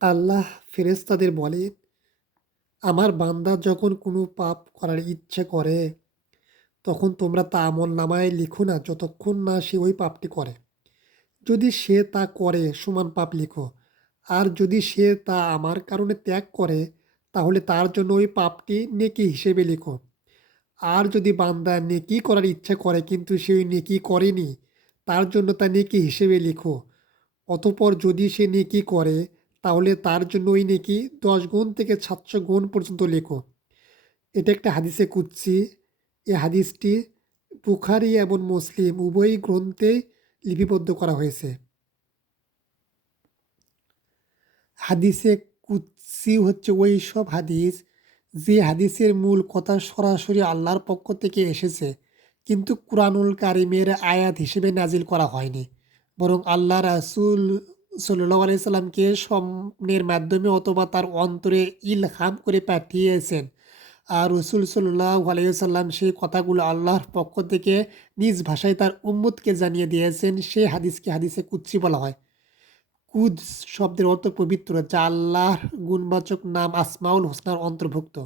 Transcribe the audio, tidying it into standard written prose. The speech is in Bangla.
আল্লাহ ফেরেশতাদের বলেন, আমার বান্দা যখন কোনো পাপ করার ইচ্ছে করে, তখন তোমরা তা আমলনামায় লিখো না যতক্ষণ না সে ওই পাপটি করে। যদি সে তা করে সমান পাপ লিখো। আর যদি সে তা আমার কারণে ত্যাগ করে, তাহলে তার জন্য ওই পাপটি নেকি হিসেবে লিখো। আর যদি বান্দা নেকি করার ইচ্ছা করে কিন্তু সে ওই নেকি করেনি, তার জন্য তা নেকি হিসেবে লিখো। অতঃপর যদি সে নেকি করে, তাহলে তার জন্য ওই নেকি 10 গুণ থেকে 700 গুণ পর্যন্ত লেখো। এটা একটা হাদিসে কুদসি। এই হাদিসটি বুখারী এবং মুসলিম উভয় গ্রন্থে লিপিবদ্ধ করা হয়েছে। হাদিসে কুদসি হচ্ছে ওই সব হাদিস যে হাদিসের মূল কথা সরাসরি আল্লাহর পক্ষ থেকে এসেছে, কিন্তু কুরআনুল কারিমের আয়াত হিসেবে নাজিল করা হয়নি, বরং আল্লাহ রাসূল সাল্লাল্লাহু আলাইহি সাল্লামকে স্বপ্নের মাধ্যমে অথবা তার অন্তরে ইলহাম করে পাঠিয়েছেন। আর রাসূল সাল্লাল্লাহু আলাইহি সাল্লাম সেই কথাগুলো আল্লাহর পক্ষ থেকে নিজ ভাষায় তার উম্মতকে জানিয়ে দিয়েছেন। সেই হাদিসকে হাদিসে কুদসি বলা হয়। কুদস শব্দের অর্থ পবিত্র, যা আল্লাহর গুণবাচক নাম আসমাউল হোসনার অন্তর্ভুক্ত।